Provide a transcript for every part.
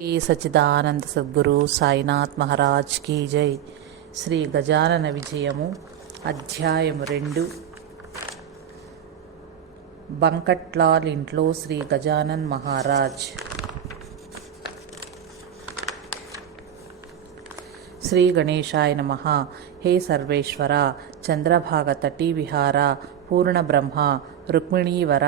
శ్రీ సచిదానంద సద్గురు సాయినాథ్ మహారాజ్ కీ జై. శ్రీ గజానన విజయము అధ్యాయము రెండు. బంకట్లాల్ ఇంట్లో శ్రీ గజానన్ మహారాజ్. శ్రీ గణేశాయ నమ. హే సర్వేశ్వర చంద్రభాగ తటీ విహార పూర్ణ బ్రహ్మ రుక్మిణీవర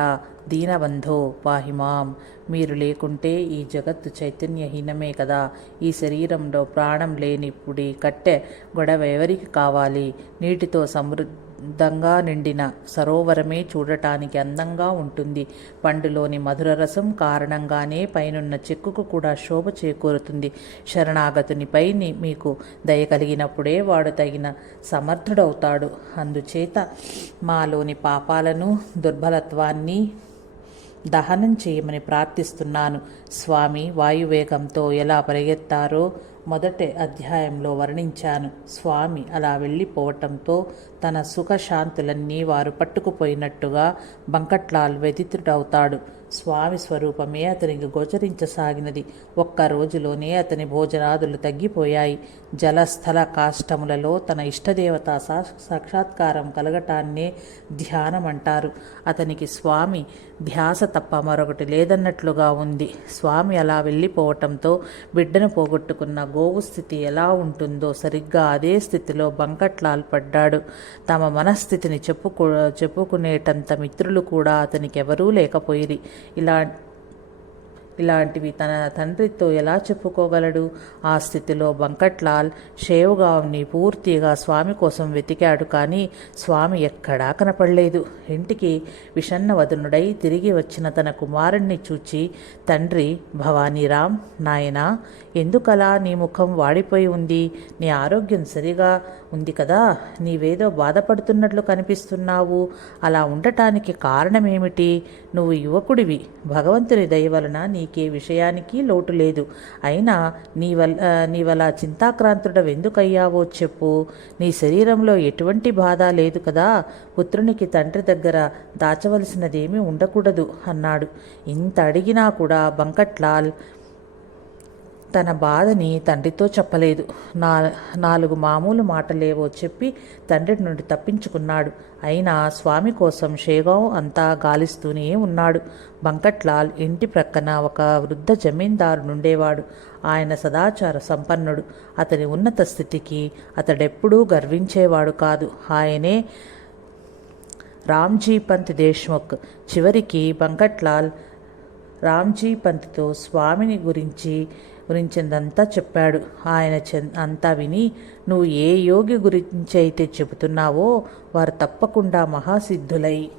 దీనబంధో పాహిమాం మీరు లేకుంటే ఈ జగత్తు చైతన్యహీనమే కదా. ఈ శరీరంలో ప్రాణం లేనిప్పుడి కట్టె గొడవ ఎవరికి కావాలి? నీటితో సమృద్ధంగా నిండిన సరోవరమే చూడటానికి అందంగా ఉంటుంది. పండులోని మధుర రసం కారణంగానే పైనున్న చెక్కుకు కూడా శోభ చేకూరుతుంది. శరణాగతునిపై మీకు దయ కలిగినప్పుడే వాడు తగిన సమర్థుడవుతాడు. అందుచేత మాలోని పాపాలను దుర్బలత్వాన్ని దహనం చేయమని ప్రార్థిస్తున్నాను. స్వామి వాయువేగంతో ఎలా పరిగెత్తారో మొదటి అధ్యాయంలో వర్ణించాను. స్వామి అలా వెళ్ళిపోవటంతో తన సుఖశాంతులన్నీ వారు పట్టుకుపోయినట్టుగా బంకట్లాల్ వ్యతితుడవుతాడు స్వామి స్వరూపమే అతనికి గోచరించసాగినది. ఒక్క రోజులోనే అతని భోజనాదులు తగ్గిపోయాయి. జలస్థల కాష్టములలో తన ఇష్టదేవత సా- సాక్షాత్కారం కలగటాన్నే ధ్యానం అంటారు అతనికి స్వామి ధ్యాస తప్ప మరొకటి లేదన్నట్లుగా ఉంది. స్వామి అలా వెళ్ళిపోవటంతో బిడ్డను పోగొట్టుకున్న గోవు స్థితి ఎలా ఉంటుందో సరిగ్గా అదే స్థితిలో బంకట్లాల్ పడ్డాడు. తమ మనస్థితిని చెప్పుకో చెప్పుకునేటంత మిత్రులు కూడా అతనికి ఎవరూ లేకపోయిరి. ఇలా ఇలాంటివి తన తండ్రితో ఎలా చెప్పుకోగలడు? ఆ స్థితిలో బంకట్లాల్ షేవ్గావ్ని పూర్తిగా స్వామి కోసం వెతికాడు కానీ స్వామి ఎక్కడా కనపడలేదు. ఇంటికి విషన్నవదనుడై తిరిగి వచ్చిన తన కుమారుణ్ణి చూచి తండ్రి భవానీరామ్ నాయనా ఎందుకలా నీ ముఖం వాడిపోయి ఉంది? నీ ఆరోగ్యం సరిగా ఉంది కదా? నీవేదో బాధపడుతున్నట్లు కనిపిస్తున్నావు. అలా ఉండటానికి కారణమేమిటి? నువ్వు యువకుడివి. భగవంతుని దయ వలన నీకే విషయానికి లోటు లేదు. అయినా నీ వల్ల నీవలా చింతాక్రాంతుడవెందుకయ్యావో చెప్పు. నీ శరీరంలో ఎటువంటి బాధ లేదు కదా. పుత్రునికి తండ్రి దగ్గర దాచవలసినదేమీ ఉండకూడదు అన్నాడు. ఇంత అడిగినా కూడా బంకట్లాల్ తన బాధని తండ్రితో చెప్పలేదు. నా నాలుగు మామూలు మాటలేవో చెప్పి తండ్రి నుండి తప్పించుకున్నాడు. అయినా స్వామి కోసం షేగాం అంతా గాలిస్తూనే ఉన్నాడు. బంకట్లాల్ ఇంటి ప్రక్కన ఒక వృద్ధ జమీందారు నుండేవాడు. ఆయన సదాచార సంపన్నుడు. అతని ఉన్నత స్థితికి అతడెప్పుడూ గర్వించేవాడు కాదు. ఆయనే రామ్జీ పంత్ దేశ్ముఖ్. చివరికి బంకట్లాల్ రామ్జీ పంత్తో స్వామిని గురించి గురించిందంతా చెప్పాడు. ఆయన అంతా విని నువ్వు ఏ యోగి గురించి అయితే చెబుతున్నావో వారు తప్పకుండా మహాసిద్ధులై.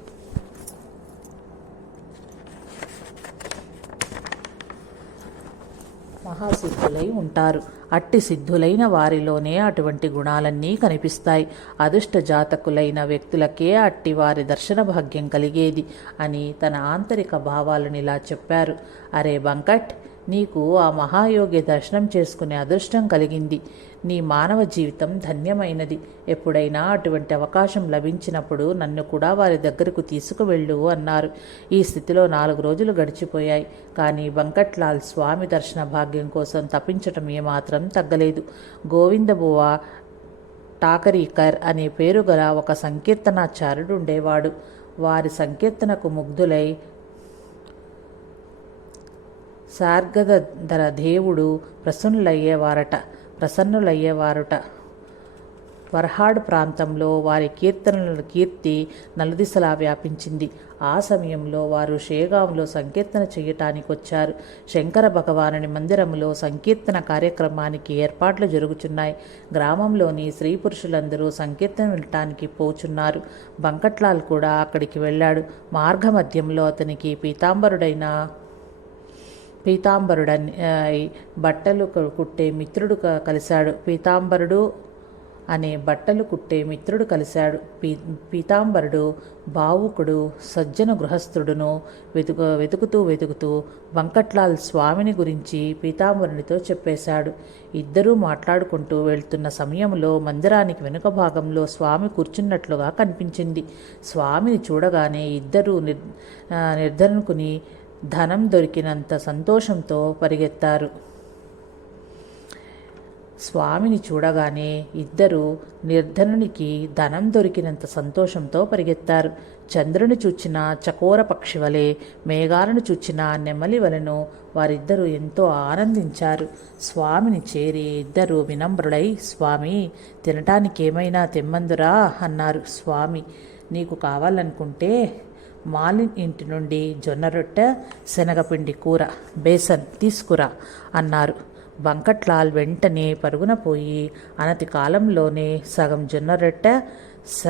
మహాసిద్ధులై ఉంటారు. అట్టి సిద్ధులైన వారిలోనే అటువంటి గుణాలన్నీ కనిపిస్తాయి. అదృష్ట జాతకులైన వ్యక్తులకే అట్టి వారి దర్శన భాగ్యం కలిగేది అని తన ఆంతరిక భావాలను ఇలా చెప్పారు. అరే బంకట్ నీకు ఆ మహాయోగి దర్శనం చేసుకునే అదృష్టం కలిగింది. నీ మానవ జీవితం ధన్యమైనది. ఎప్పుడైనా అటువంటి అవకాశం లభించినప్పుడు నన్ను కూడా వారి దగ్గరకు తీసుకువెళ్ళు అన్నారు. ఈ స్థితిలో నాలుగు రోజులు గడిచిపోయాయి. కానీ బంకట్లాల్ స్వామి దర్శన భాగ్యం కోసం తప్పించటం ఏమాత్రం తగ్గలేదు. గోవిందబువ టాకరీకర్ అనే పేరు గల ఒక సంకీర్తనాచారుడు ఉండేవాడు. వారి సంకీర్తనకు ముగ్ధులై సార్గధర దేవుడు ప్రసన్నులయ్యేవారట ప్రసన్నులయ్యేవారట. వర్హాడ్ ప్రాంతంలో వారి కీర్తనల కీర్తి నలుదిశలా వ్యాపించింది. ఆ సమయంలో వారు షేగాంలో సంకీర్తన చేయటానికి వచ్చారు శంకర భగవానుని మందిరంలో సంకీర్తన కార్యక్రమానికి ఏర్పాట్లు జరుగుచున్నాయి. గ్రామంలోని స్త్రీ పురుషులందరూ సంకీర్తన వినటానికి పోచున్నారు. బంకట్లాల్ కూడా అక్కడికి వెళ్ళాడు. మార్గమధ్యంలో అతనికి పీతాంబరుడైన పీతాంబరుడని బట్టలు కుట్టే మిత్రుడు కలిశాడు. పీతాంబరుడు అనే బట్టలు కుట్టే మిత్రుడు కలిశాడు. పీ పీతాంబరుడు భావుకుడు సజ్జన గృహస్థుడును వెతుకు వెతుకుతూ వెతుకుతూ వంకట్లాల్ స్వామిని గురించి పీతాంబరునితో చెప్పేశాడు. ఇద్దరూ మాట్లాడుకుంటూ వెళ్తున్న సమయంలో మందిరానికి వెనుక భాగంలో స్వామి కూర్చున్నట్లుగా కనిపించింది. స్వామిని చూడగానే ఇద్దరూ నిర్ ఆ, నిర్ధనుకుని ధనం దొరికినంత సంతోషంతో పరిగెత్తారు. స్వామిని చూడగానే ఇద్దరు నిర్ధనునికి ధనం దొరికినంత సంతోషంతో పరిగెత్తారు. చంద్రుని చూచిన చకోర పక్షి వలె మేఘాలను చూచిన నెమలి వలెను వారిద్దరూ ఎంతో ఆనందించారు. స్వామిని చేరి ఇద్దరు వినమ్రుడై స్వామి తినటానికి ఏమైనా తెమ్మందురా అన్నారు. స్వామి నీకు కావాలనుకుంటే మాలిన్ ఇంటి నుండి జొన్న రొట్టె శనగపిండి కూర బేసన్ తీసుకురా అన్నారు. బంకట్లాల్ వెంటనే పరుగున పోయి అనతి కాలంలోనే సగం జొన్న రొట్టె స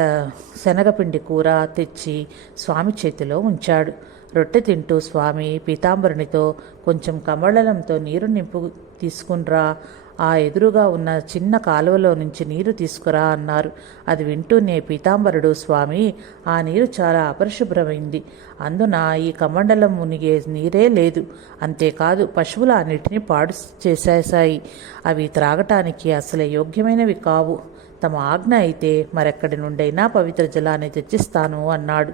శనగపిండి కూర తెచ్చి స్వామి చేతిలో ఉంచాడు. రొట్టె తింటూ స్వామి పీతాంబరునితో కొంచెం కమళలంతో నీరు నింపు తీసుకునిరా ఆ ఎదురుగా ఉన్న చిన్న కాలువలో నుంచి నీరు తీసుకురా అన్నారు. అది వింటూనే పీతాంబరుడు స్వామి ఆ నీరు చాలా అపరిశుభ్రమైంది. అందున ఈ కమండలం మునిగే నీరే లేదు. అంతేకాదు పశువులు అన్నిటినీ పాడు చేసేశాయి. అవి త్రాగటానికి అసలే యోగ్యమైనవి కావు. తమ ఆజ్ఞ అయితే మరెక్కడి నుండైనా పవిత్ర జలాన్ని తెచ్చిస్తాను అన్నాడు.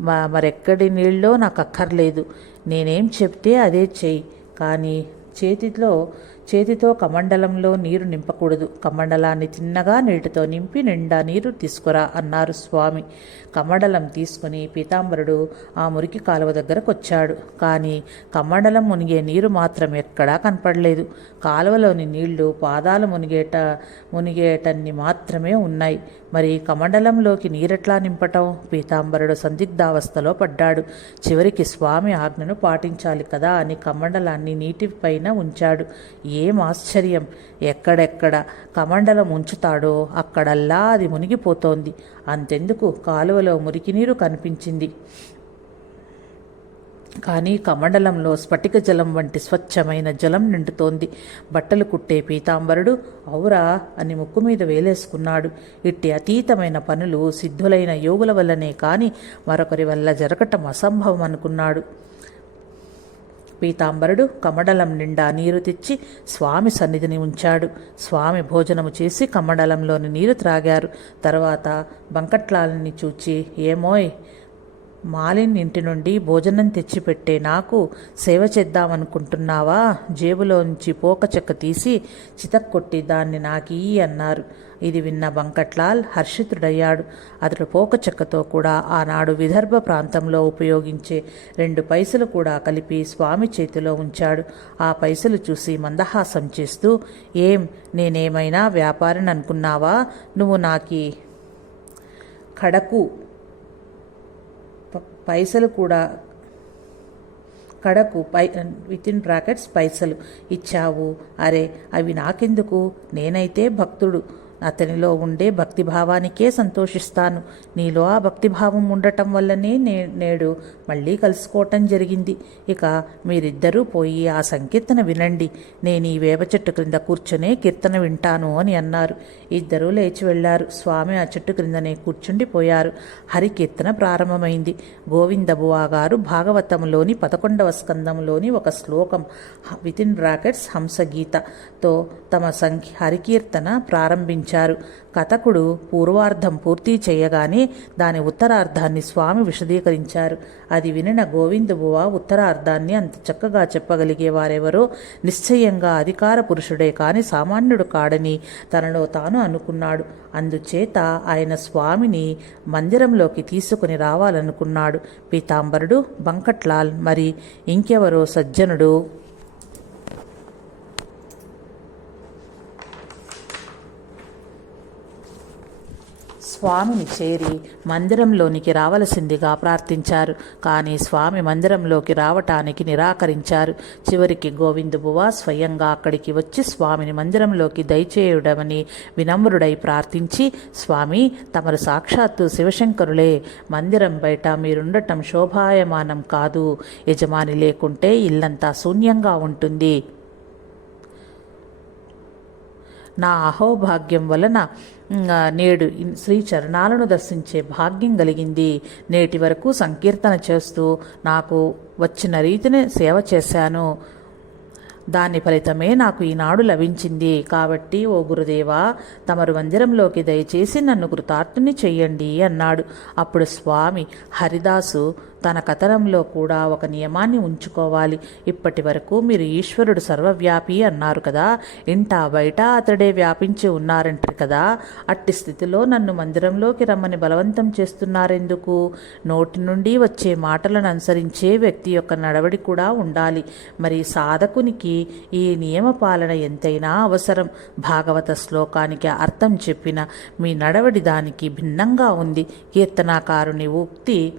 మ- మరెక్కడి నీళ్ళో నాకు అక్కర్లేదు నేనేం చెప్తే అదే చెయ్యి. కానీ చేతిలో చేతితో కమండలంలో నీరు నింపకూడదు. కమండలాన్ని తిన్నగా నీటితో నింపి నిండా నీరు తీసుకురా అన్నారు స్వామి. కమండలం తీసుకుని పీతాంబరుడు ఆ మురికి కాలువ దగ్గరకు వచ్చాడు కానీ కమండలం మునిగే నీరు మాత్రం ఎక్కడా కనపడలేదు. కాలువలోని నీళ్ళు పాదాలు మునిగేట మునిగేటన్ని మాత్రమే ఉన్నాయి. మరి కమండలంలోకి నీరెట్లా నింపటం? పీతాంబరుడు సందిగ్ధావస్థలో పడ్డాడు. చివరికి స్వామి ఆజ్ఞను పాటించాలి కదా అని కమండలాన్ని నీటిపైన ఉంచాడు. ఏం ఆశ్చర్యం! ఎక్కడెక్కడ కమండలం ఉంచుతాడో అక్కడల్లా అది మునిగిపోతోంది. అంతెందుకు? కాలువలో మురికి నీరు కనిపించింది. కానీ కమండలంలో స్ఫటిక జలం వంటి స్వచ్ఛమైన జలం నిండుతోంది. బట్టలు కుట్టే పీతాంబరుడు ఔరా అని ముక్కు మీద వేలేసుకున్నాడు. ఇట్టి అతీతమైన పనులు సిద్ధులైన యోగుల వల్లనే కాని మరొకరి వల్ల జరగటం అసంభవం అనుకున్నాడు. పీతాంబరుడు కమండలం నిండా నీరు తెచ్చి స్వామి సన్నిధిని ఉంచాడు. స్వామి భోజనము చేసి కమండలంలోని నీరు త్రాగారు. తర్వాత బంకట్లాలని చూచి ఏమోయ్ మాలిన్ ఇంటి నుండి భోజనం తెచ్చిపెట్టే నాకు సేవ చేద్దామనుకుంటున్నావా? జేబులోంచి పోక చెక్క తీసి చితక్కొట్టి దాన్ని నాకీ అన్నారు. ఇది విన్న బంకట్లాల్ హర్షితుడయ్యాడు. అతడు పోక చెక్కతో కూడా ఆనాడు విదర్భ ప్రాంతంలో ఉపయోగించే రెండు పైసలు కూడా కలిపి స్వామి చేతిలో ఉంచాడు. ఆ పైసలు చూసి మందహాసం చేస్తూ ఏం నేనేమైనా వ్యాపారిని అనుకున్నావా నువ్వు నాకి కడకు. పైసలు కూడా కడకు. పై విత్ ఇన్ బ్రాకెట్స్ పైసలు. ఇచ్చావు. అరే అవి నాకెందుకు? నేనైతే భక్తుడు. అతనిలో ఉండే భక్తిభావానికే సంతోషిస్తాను. నీలో ఆ భక్తిభావం ఉండటం వల్లనే నే నేడు మళ్ళీ కలుసుకోవటం జరిగింది. ఇక మీరిద్దరూ పోయి ఆ సంకీర్తన వినండి. నేను ఈ వేప చెట్టు క్రింద కూర్చునే కీర్తన వింటాను అని అన్నారు. ఇద్దరూ లేచి వెళ్ళారు స్వామి ఆ చెట్టు క్రిందనే కూర్చుండిపోయారు హరి కీర్తన ప్రారంభమైంది. గోవిందబువా గారు భాగవతంలోని పదకొండవ స్కందంలోని ఒక శ్లోకం విత్ ఇన్ బ్రాకెట్స్ హంసగీతతో తమ సంఖ్య హరికీర్తన ప్రారంభించారు. కథకుడు పూర్వార్ధం పూర్తి చేయగానే దాని ఉత్తరార్ధాన్ని స్వామి విశదీకరించారు. అది వినిన గోవిందబువ ఉత్తరార్ధాన్ని అంత చక్కగా చెప్పగలిగే వారెవరో నిశ్చయంగా అధికార పురుషుడే కాని సామాన్యుడు కాడని తనలో తాను అనుకున్నాడు. అందుచేత ఆయన స్వామిని మందిరంలోకి తీసుకుని రావాలనుకున్నాడు. పీతాంబరుడు బంకట్లాల్ మరి ఇంకెవరో సజ్జనుడు స్వామిని చేరి మందిరంలోనికి రావలసిందిగా ప్రార్థించారు. కానీ స్వామి మందిరంలోకి రావటానికి నిరాకరించారు. చివరికి గోవిందుబువ స్వయంగా అక్కడికి వచ్చి స్వామిని మందిరంలోకి దయచేయడమని వినమ్రుడై ప్రార్థించి స్వామి తమరు సాక్షాత్తు శివశంకరులే. మందిరం బయట మీరుండటం శోభాయమానం కాదు. యజమాని లేకుంటే ఇల్లంతా శూన్యంగా ఉంటుంది. నా అహోభాగ్యం వలన నేడు శ్రీ చరణాలను దర్శించే భాగ్యం కలిగింది. నేటి వరకు సంకీర్తన చేస్తూ నాకు వచ్చిన రీతిని సేవ చేశాను. దాని ఫలితమే నాకు ఈనాడు లభించింది. కాబట్టి ఓ గురుదేవా తమరు మందిరంలోకి దయచేసి నన్ను కృతార్థుని చెయ్యండి అన్నాడు. అప్పుడు స్వామి హరిదాసు తన కథనంలో కూడా ఒక నియమాన్ని ఉంచుకోవాలి. ఇప్పటి వరకు మీరు ఈశ్వరుడు సర్వవ్యాపి అన్నారు కదా. ఇంటా బయట అతడే వ్యాపించి ఉన్నారంటారు కదా. అట్టి స్థితిలో నన్ను మందిరంలోకి రమ్మని బలవంతం చేస్తున్నారెందుకు? నోటి నుండి వచ్చే మాటలను అనుసరించే వ్యక్తి యొక్క నడవడి కూడా ఉండాలి. మరి సాధకునికి ఈ నియమపాలన ఎంతైనా అవసరం. భాగవత శ్లోకానికి అర్థం చెప్పిన మీ నడవడి దానికి భిన్నంగా ఉంది. కీర్తనాకారుని ఉక్తి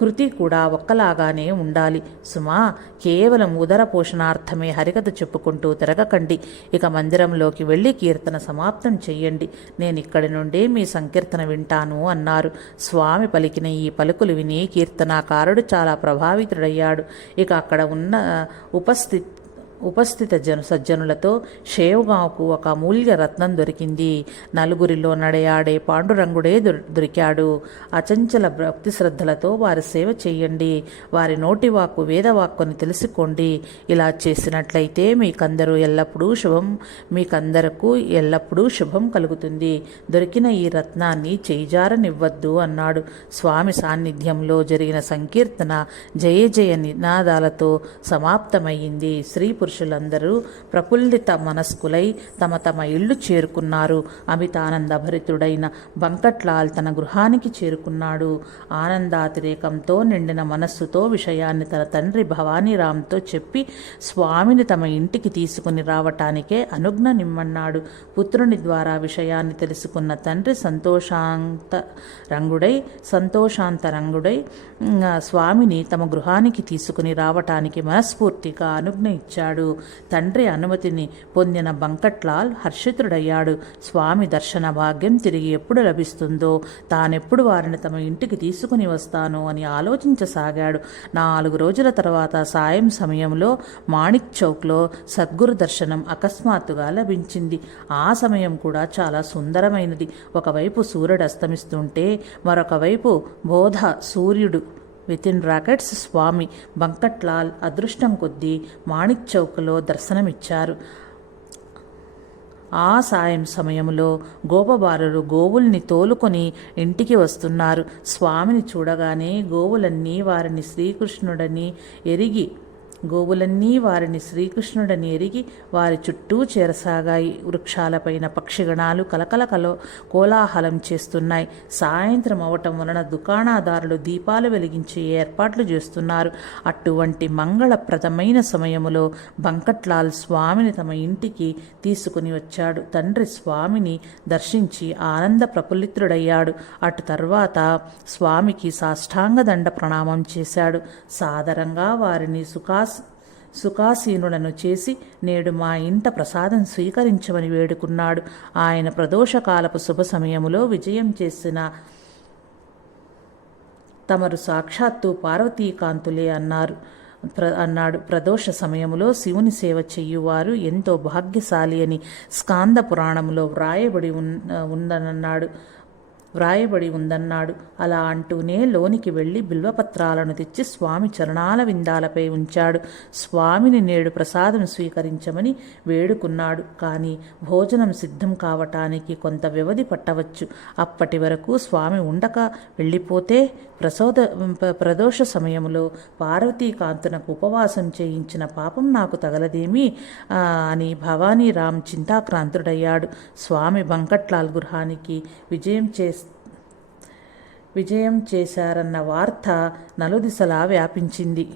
కృతి కూడా ఒక్కలాగానే ఉండాలి. సుమా కేవలం ఉదర పోషణార్థమే హరికథ చెప్పుకుంటూ తిరగకండి. ఇక మందిరంలోకి వెళ్ళి కీర్తన సమాప్తం చెయ్యండి. నేను ఇక్కడి నుండే మీ సంకీర్తన వింటాను అన్నారు. స్వామి పలికిన ఈ పలుకులు విని కీర్తనాకారుడు చాలా ప్రభావితుడయ్యాడు. ఇక అక్కడ ఉన్న ఉపస్థితి ఉపస్థిత జను సజ్జనులతో షేవ్గాంకు ఒక అమూల్య రత్నం దొరికింది. నలుగురిలో నడయాడే పాండురంగుడే దొరికాడు. అచంచల భక్తి శ్రద్ధలతో వారి సేవ చేయండి. వారి నోటి వాక్కు వేదవాక్కుని తెలుసుకోండి. ఇలా చేసినట్లయితే మీకందరూ ఎల్లప్పుడూ శుభం మీకందరకు ఎల్లప్పుడూ శుభం కలుగుతుంది. దొరికిన ఈ రత్నాన్ని చేయిజారనివ్వద్దు అన్నాడు. స్వామి సాన్నిధ్యంలో జరిగిన సంకీర్తన జయ జయ నినాదాలతో సమాప్తమయ్యింది. స్త్రీ పురుషులందరూ ప్రఫుల్లిత మనస్కులై తమ తమ ఇళ్ళు చేరుకున్నారు. అమితానందభరితుడైన బంకట్లాల్ తన గృహానికి చేరుకున్నాడు. ఆనందాతిరేకంతో నిండిన మనస్సుతో విషయాన్ని తన తండ్రి భవానీరామ్తో చెప్పి స్వామిని తమ ఇంటికి తీసుకుని రావటానికే అనుజ్ఞ నిమ్మన్నాడు. పుత్రుని ద్వారా విషయాన్ని తెలుసుకున్న తండ్రి సంతోషాంత రంగుడై సంతోషాంత రంగుడై స్వామిని తమ గృహానికి తీసుకుని రావటానికి మనస్ఫూర్తిగా అనుజ్ఞ ఇచ్చాడు. తండ్రి అనుమతిని పొందిన బంకట్లాల్ హర్షితుడయ్యాడు. స్వామి దర్శన భాగ్యం తిరిగి ఎప్పుడు లభిస్తుందో తానెప్పుడు వారిని తమ ఇంటికి తీసుకుని వస్తాను అని ఆలోచించసాగాడు. నాలుగు రోజుల తర్వాత సాయం సమయంలో మాణిక్ చౌక్లో సద్గురు దర్శనం అకస్మాత్తుగా లభించింది. ఆ సమయం కూడా చాలా సుందరమైనది. ఒకవైపు సూర్యుడు అస్తమిస్తుంటే మరొకవైపు బోధ సూర్యుడు వితిన్ రాకెట్స్ స్వామి బంకట్లాల్ అదృష్టం కొద్దీ మాణిక్ చౌక్లో దర్శనమిచ్చారు. ఆ సాయం సమయంలో గోపబారులు గోవుల్ని తోలుకొని ఇంటికి వస్తున్నారు. స్వామిని చూడగానే గోవులన్నీ వారిని శ్రీకృష్ణుడని ఎరిగి గోవులన్నీ వారిని శ్రీకృష్ణుడని ఎరిగి వారి చుట్టూ చేరసాగాయి. వృక్షాలపైన పక్షిగణాలు కలకలకలో కోలాహలం చేస్తున్నాయి. సాయంత్రం అవటం వలన దుకాణదారులు దీపాలు వెలిగించే ఏర్పాట్లు చేస్తున్నారు. అటువంటి మంగళప్రదమైన సమయములో బంకట్లాల్ స్వామిని తమ ఇంటికి తీసుకుని వచ్చాడు. తండ్రి స్వామిని దర్శించి ఆనంద ప్రఫుల్లితుడయ్యాడు. అటు తర్వాత స్వామికి సాష్టాంగ దండ ప్రణామం చేశాడు. సాదరంగా వారిని సుఖా సుఖాసీనులను చేసి నేడు మా ఇంట ప్రసాదం స్వీకరించమని వేడుకున్నాడు. ఆయన ప్రదోషకాలపు శుభ సమయములో విజయం చేసిన తమరు సాక్షాత్తు పార్వతీకాంతులే అన్నారు. ప్ర అన్నాడు. ప్రదోష సమయములో శివుని సేవ చెయ్యువారు ఎంతో భాగ్యశాలి అని స్కాంద పురాణంలో వ్రాయబడి ఉన్ ఉందనన్నాడు. వ్రాయబడి ఉందన్నాడు. అలా అంటూనే లోనికి వెళ్ళి బిల్వపత్రాలను తెచ్చి స్వామి చరణాల విందాలపై ఉంచాడు. స్వామిని నేడు ప్రసాదం స్వీకరించమని వేడుకున్నాడు. కానీ భోజనం సిద్ధం కావటానికి కొంత వ్యవధి పట్టవచ్చు. అప్పటి వరకు స్వామి ఉండక వెళ్ళిపోతే ప్రసోద ప్రదోష సమయంలో పార్వతీకాంతునకు ఉపవాసం చేయించిన పాపం నాకు తగలదేమి? అని భవానీరామ్ చింతాక్రాంతుడయ్యాడు. స్వామి బంకట్లాల్ గృహానికి విజయం చేసి విజయం చేశారన్న వార్త నలుదిశలా వ్యాపించింది.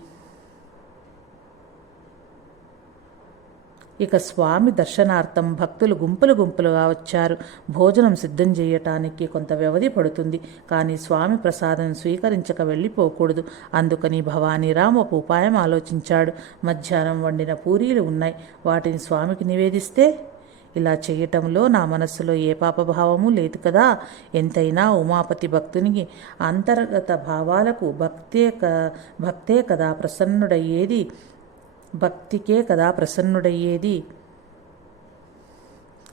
ఇక స్వామి దర్శనార్థం భక్తులు గుంపులు గుంపులుగా వచ్చారు. భోజనం సిద్ధం చేయటానికి కొంత వ్యవధి పడుతుంది. కానీ స్వామి ప్రసాదం స్వీకరించక వెళ్ళిపోకూడదు. అందుకని భవానీరామ్ ఒక ఉపాయం ఆలోచించాడు. మధ్యాహ్నం వండిన పూరీలు ఉన్నాయి. వాటిని స్వామికి నివేదిస్తే ఇలా చేయటంలో నా మనస్సులో ఏ పాపభావము లేదు కదా. ఎంతైనా ఉమాపతి భక్తునికి అంతర్గత భావాలకు భక్తే క భక్తే కదా ప్రసన్నుడయ్యేది. భక్తికే కదా ప్రసన్నుడయ్యేది.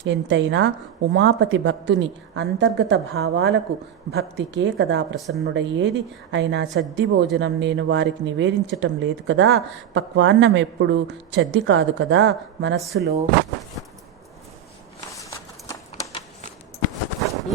ఎంతైనా ఉమాపతి భక్తుని అంతర్గత భావాలకు భక్తికే కదా ప్రసన్నుడయ్యేది. అయినా చద్ది భోజనం నేను వారికి నివేదించటం లేదు కదా. పక్వాన్నం ఎప్పుడు చద్ది కాదు కదా. మనస్సులో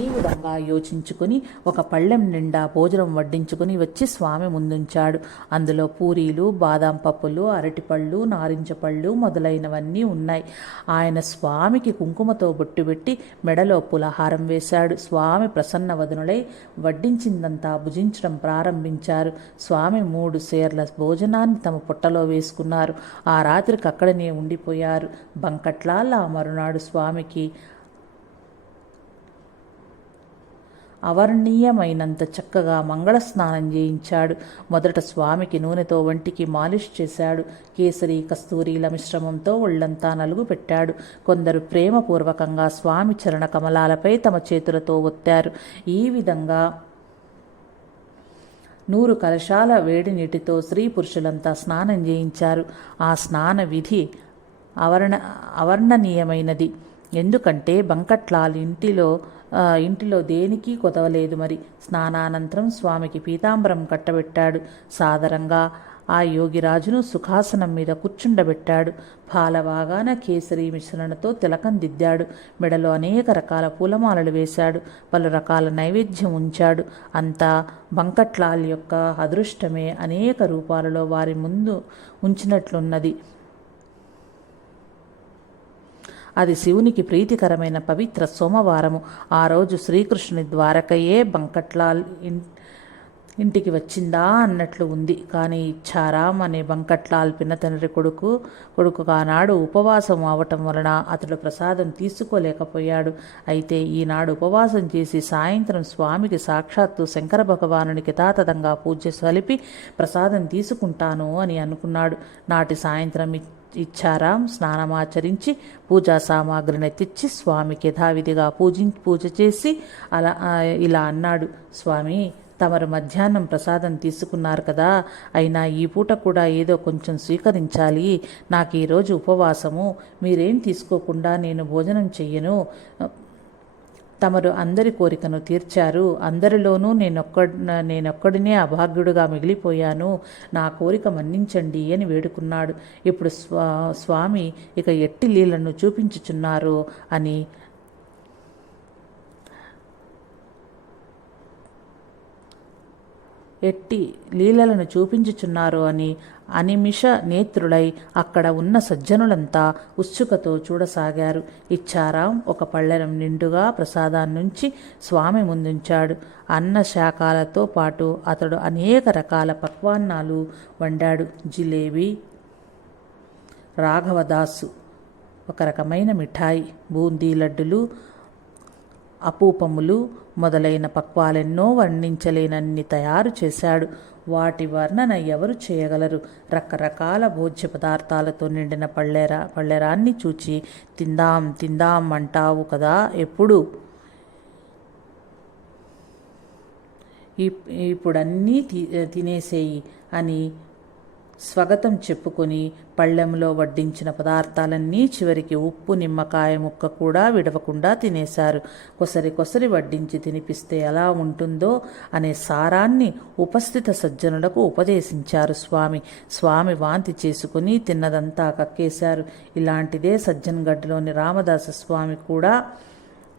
ఈ విధంగా యోచించుకుని ఒక పళ్ళెం నిండా భోజనం వడ్డించుకుని వచ్చి స్వామి ముందుంచాడు. అందులో పూరీలు బాదాం పప్పులు అరటిపళ్ళు నారింజ పళ్ళు మొదలైనవన్నీ ఉన్నాయి. ఆయన స్వామికి కుంకుమతో బొట్టు పెట్టి మెడలో పులహారం వేశాడు. స్వామి ప్రసన్న వదనులై వడ్డించిందంతా భుజించడం ప్రారంభించారు. స్వామి మూడు సేర్ల భోజనాన్ని తమ పుట్టలో వేసుకున్నారు. ఆ రాత్రికి అక్కడనే ఉండిపోయారు. బంకట్లాల మరునాడు స్వామికి అవర్ణీయమైనంత చక్కగా మంగళ స్నానం చేయించాడు. మొదట స్వామికి నూనెతో వంటికి మాలిష్ చేశాడు. కేసరి కస్తూరీల మిశ్రమంతో ఒళ్ళంతా నలుగు పెట్టాడు. కొందరు ప్రేమపూర్వకంగా స్వామి చరణ కమలాలపై తమ చేతులతో ఒత్తారు. ఈ విధంగా నూరు కలశాల వేడి నీటితో స్త్రీ పురుషులంతా స్నానం చేయించారు. ఆ స్నాన విధి అవర్ణ అవర్ణనీయమైనది ఎందుకంటే బంకట్లాల్ ఇంటిలో ఇంటిలో దేనికి కొదవలేదు మరి. స్నానానంతరం స్వామికి పీతాంబరం కట్టబెట్టాడు. సాదరంగా ఆ యోగిరాజును సుఖాసనం మీద కూర్చుండబెట్టాడు. పాలవాగాన కేసరి మిశ్రణతో తిలకం దిద్దాడు. మెడలో అనేక రకాల పూలమాలలు వేశాడు. పలు రకాల నైవేద్యం ఉంచాడు. అంతా బంకట్లాల్ యొక్క అదృష్టమే అనేక రూపాలలో వారి ముందు ఉంచినట్లున్నది. అది శివునికి ప్రీతికరమైన పవిత్ర సోమవారము. ఆ రోజు శ్రీకృష్ణుని ద్వారకయే బంకట్లాల్ ఇంటికి వచ్చిందా అన్నట్లు ఉంది. కానీ ఇచ్చారాం అనే బంకట్లాల్ పిన్న తండ్రి కొడుకు కొడుకు కానాడు ఉపవాసం అవటం వలన అతడు ప్రసాదం తీసుకోలేకపోయాడు. అయితే ఈనాడు ఉపవాసం చేసి సాయంత్రం స్వామికి సాక్షాత్తు శంకర భగవానుని కితాతథంగా పూజ సలిపి ప్రసాదం తీసుకుంటాను అని అనుకున్నాడు. నాటి సాయంత్రం ఇచ్చారాం స్నానమాచరించి పూజా సామాగ్రిని తెచ్చి స్వామికి యథావిధిగా పూజి పూజ చేసి అలా ఇలా అన్నాడు. స్వామి తమరు మధ్యాహ్నం ప్రసాదం తీసుకున్నారు కదా అయినా ఈ పూట కూడా ఏదో కొంచెం స్వీకరించాలి. నాకు ఈరోజు ఉపవాసము. మీరేం తీసుకోకుండా నేను భోజనం చెయ్యను. తమరు అందరి కోరికను తీర్చారు. అందరిలోనూ నేనొక్క నేనొక్కడినే అభాగ్యుడుగా మిగిలిపోయాను. నా కోరిక మన్నించండి అని వేడుకున్నాడు. ఇప్పుడు స్వా స్వామి ఇక ఎట్టి లీలను చూపించుచున్నారు అని ఎట్టి లీలలను చూపించుచున్నారు అని అనిమిష నేత్రులై అక్కడ ఉన్న సజ్జనులంతా ఉత్సుకతో చూడసాగారు. ఇచ్చారాం ఒక పళ్ళెరం నిండుగా ప్రసాదాన్నించి స్వామి ముందుంచాడు. అన్న శాఖాలతో పాటు అతడు అనేక రకాల పక్వాన్నాలు వండాడు. జిలేబీ రాఘవదాసు ఒక రకమైన మిఠాయి బూందీ లడ్డులు అపూపములు మొదలైన పక్వాలెన్నో వర్ణించలేనన్ని తయారు చేశాడు. వాటి వర్ణన ఎవరు చేయగలరు? రకరకాల భోజ్య పదార్థాలతో నిండిన పళ్ళెరా పళ్ళెరాన్ని చూచి తిందాం తిందాం అంటావు కదా ఎప్పుడు? ఇప్- ఇప్పుడన్నీ తి తినేసేయి అని స్వాగతం చెప్పుకొని పళ్ళెంలో వడ్డించిన పదార్థాలన్నీ చివరికి ఉప్పు నిమ్మకాయ ముక్క కూడా విడవకుండా తినేశారు. కొసరి కొసరి వడ్డించి తినిపిస్తే ఎలా ఉంటుందో అనే సారాన్ని ఉపస్థిత సజ్జనులకు ఉపదేశించారు స్వామి. స్వామి వాంతి చేసుకుని తిన్నదంతా కక్కేశారు. ఇలాంటిదే సజ్జన్గడ్డలోని రామదాస స్వామి కూడా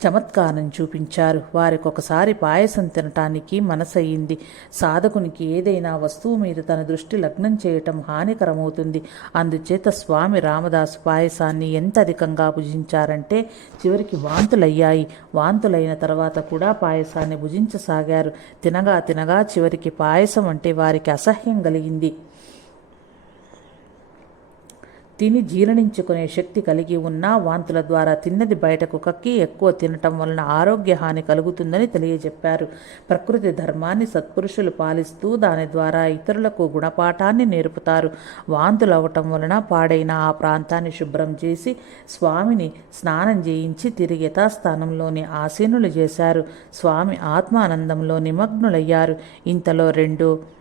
చమత్కారం చూపించారు. వారికొకసారి పాయసం తినటానికి మనసయ్యింది. సాధకునికి ఏదైనా వస్తువు మీద తన దృష్టి లగ్నం చేయటం హానికరమవుతుంది. అందుచేత స్వామి రామదాసు పాయసాన్ని ఎంత అధికంగా భుజించారంటే చివరికి వాంతులయ్యాయి. వాంతులైన తర్వాత కూడా పాయసాన్ని భుజించసాగారు. తినగా తినగా చివరికి పాయసం అంటే వారికి అసహ్యం కలిగింది. తిని జీర్ణించుకునే శక్తి కలిగి ఉన్నా వాంతుల ద్వారా తిన్నది బయటకు కక్కి ఎక్కువ తినటం వలన ఆరోగ్య హాని కలుగుతుందని తెలియజెప్పారు. ప్రకృతి ధర్మాన్ని సత్పురుషులు పాలిస్తూ దాని ద్వారా ఇతరులకు గుణపాఠాన్ని నేర్పుతారు. వాంతులు అవటం వలన పాడైన ఆ ప్రాంతాన్ని శుభ్రం చేసి స్వామిని స్నానం చేయించి తిరిగి యథాస్థానంలోని ఆసీనులు చేశారు. స్వామి ఆత్మానందంలో నిమగ్నులయ్యారు. ఇంతలో రెండు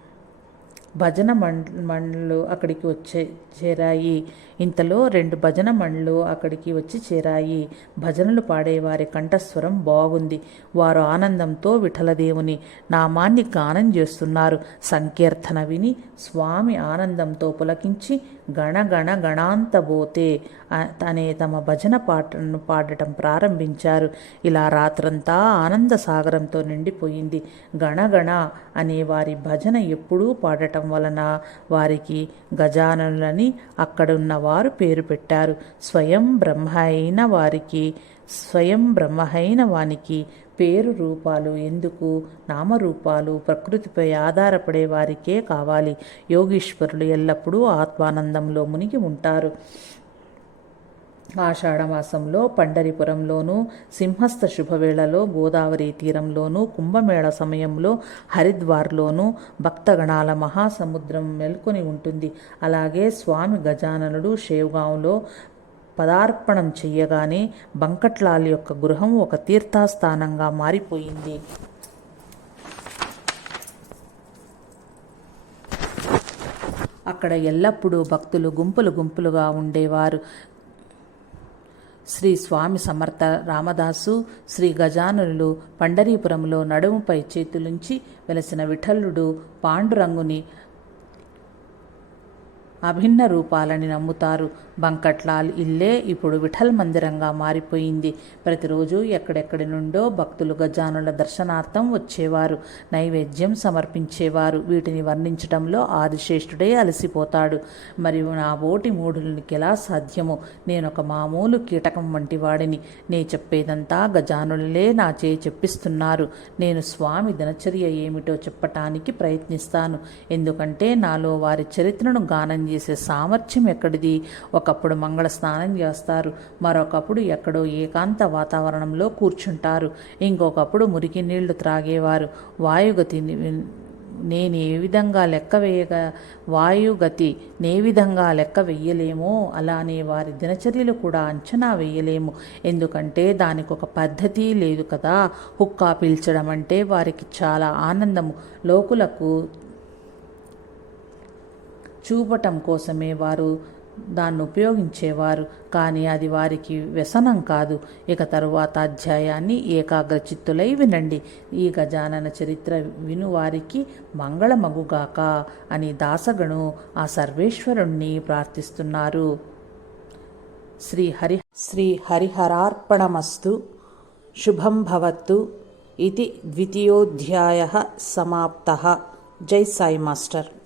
భజన మండ్ మండలు అక్కడికి వచ్చే చేరాయి. ఇంతలో రెండు భజన మండలు అక్కడికి వచ్చి చేరాయి. భజనలు పాడేవారి కంఠస్వరం బాగుంది. వారు ఆనందంతో విఠలదేవుని నామాన్ని గానం చేస్తున్నారు. సంకీర్తన విని స్వామి ఆనందంతో పులకించి గణగణ గణాంతబోతే బోతే అనే తమ భజన పాటను పాడటం ప్రారంభించారు. ఇలా రాత్రంతా ఆనంద సాగరంతో నిండిపోయింది. గణగణ అనే వారి భజన ఎప్పుడూ పాడటం వలన వారికి గజాననులని అక్కడున్న వారు పేరు పెట్టారు. స్వయం బ్రహ్మ అయిన వారికి స్వయం బ్రహ్మ అయిన వానికి పేరు రూపాలు ఎందుకు? నామరూపాలు ప్రకృతిపై ఆధారపడే వారికే కావాలి. యోగీశ్వరులు ఎల్లప్పుడూ ఆత్మానందంలో మునిగి ఉంటారు. ఆషాఢమాసంలో పండరిపురంలోను సింహస్థ శుభవేళలో గోదావరి తీరంలోను కుంభమేళ సమయంలో హరిద్వార్లోను భక్తగణాల మహాసముద్రం మెల్కొని ఉంటుంది. అలాగే స్వామి గజాననుడు షేవ్గాంలో పదార్పణం చెయ్యగానే బంకట్లాల్ యొక్క గృహం ఒక తీర్థస్థానంగా మారిపోయింది. అక్కడ ఎల్లప్పుడూ భక్తులు గుంపులు గుంపులుగా ఉండేవారు. శ్రీ స్వామి సమర్థ రామదాసు శ్రీ గజానులు పండరీపురంలో నడుముపై చేతులుంచి వెలసిన విఠలుడు పాండురంగుని అభిన్న రూపాలని నమ్ముతారు. బంకట్లాల్ ఇల్లే ఇప్పుడు విఠల్ మందిరంగా మారిపోయింది. ప్రతిరోజు ఎక్కడెక్కడి నుండో భక్తులు గజానుల దర్శనార్థం వచ్చేవారు. నైవేద్యం సమర్పించేవారు. వీటిని వర్ణించడంలో ఆదిశేష్టుడే అలసిపోతాడు. మరియు నా ఓటి మూఢులనికి ఎలా సాధ్యము? నేనొక మామూలు కీటకం వంటి వాడిని. నే చెప్పేదంతా గజానులే నా చే చెప్పిస్తున్నారు. నేను స్వామి దినచర్య ఏమిటో చెప్పటానికి ప్రయత్నిస్తాను. ఎందుకంటే నాలో వారి చరిత్రను గానం చేసే సామర్థ్యం ఎక్కడిది? ఒకప్పుడు మంగళ స్నానం చేస్తారు. మరొకప్పుడు ఎక్కడో ఏకాంత వాతావరణంలో కూర్చుంటారు. ఇంకొకప్పుడు మురికి నీళ్ళు త్రాగేవారు. వాయుగతి నేను ఏ విధంగా లెక్క వేయగా వాయుగతి నే విధంగా లెక్క వెయ్యలేమో అలానే వారి దినచర్యలు కూడా అంచనా వేయలేము. ఎందుకంటే దానికి ఒక పద్ధతి లేదు కదా. హుక్కా పీల్చడం అంటే వారికి చాలా ఆనందము. లోకులకు చూపటం కోసమే వారు దాన్ని ఉపయోగించేవారు కానీ అది వారికి వ్యసనం కాదు. ఇక తరువాత అధ్యాయాన్ని ఏకాగ్రచిత్తులై వినండి. ఈ గజానన చరిత్ర విను వారికి మంగళమగుగాక అని దాసగణు ఆ సర్వేశ్వరుణ్ణి ప్రార్థిస్తున్నారు. శ్రీ హరి శ్రీ హరిహరార్పణమస్తు. శుభం భవత్తు. ఇది ద్వితీయోధ్యాయ సమాప్త. జై సాయి మాస్టర్.